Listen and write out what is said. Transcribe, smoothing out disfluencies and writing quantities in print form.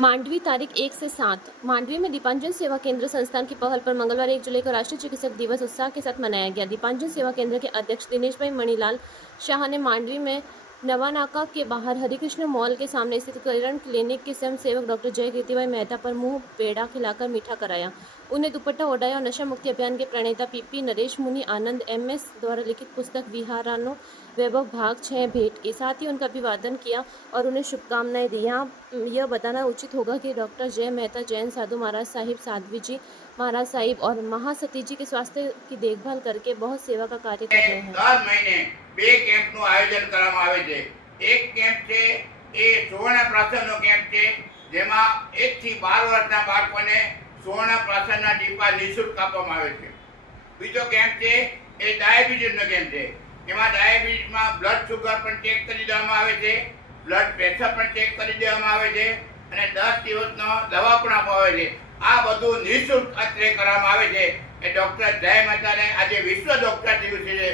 मांडवी तारीख 1 से 7। मांडवी में दीपांजन सेवा केंद्र संस्थान की पहल पर मंगलवार 1 जुलाई को राष्ट्रीय चिकित्सक दिवस उत्साह के साथ मनाया गया। दीपांजन सेवा केंद्र के अध्यक्ष दिनेश भाई मणिलाल शाह ने मांडवी में नवानाका के बाहर हरिकृष्ण मॉल के सामने स्थित किरण क्लिनिक के स्वयं सेवक डॉक्टर जय कीर्तिभाई मेहता पर मुंह पेड़ा खिलाकर मीठा कराया। उन्हें दुपट्टा ओढ़ाया और नशा मुक्ति अभियान के प्रणेता पीपी नरेश मुनि आनंद एमएस द्वारा लिखित पुस्तक विहारानो वैभव भाग 6 भेंट की। साथ ही उनका अभिवादन किया और उन्हें शुभकामनाएं दी। यहाँ यह बताना उचित होगा कि डॉक्टर जय मेहता जैन साधु महाराज साहिब, साध्वी जी महाराज साहिब और महासती जी के स्वास्थ्य की देखभाल करके बहुत सेवा का कार्य कर रहे हैं। 10 महीने બે કેમ્પનું આયોજન કરવામાં આવે છે। એક કેમ્પ છે એ સુવર્ણ પ્રાશનનો કેમ્પ છે, જેમાં 1 થી 12 વર્ષના બાળકોને સુવર્ણ પ્રાશનના ટીપા નિઃશુલ્ક આપવામાં આવે છે। બીજો કેમ્પ છે એ ડાયાબિટીસનો કેમ્પ છે, એમાં ડાયાબિટીસમાં બ્લડ શુગર પણ ચેક કરી દેવામાં આવે છે, બ્લડ પ્રેશર પણ ચેક કરી દેવામાં આવે છે અને 10 દિવસનો દવા પણ આપવામાં આવે છે। આ બધું નિઃશુલ્ક અત્રે કરવામાં આવે છે। એ ડૉક્ટર જય મહેતાને આજે વિશ્વ ડૉક્ટર દિવસ છે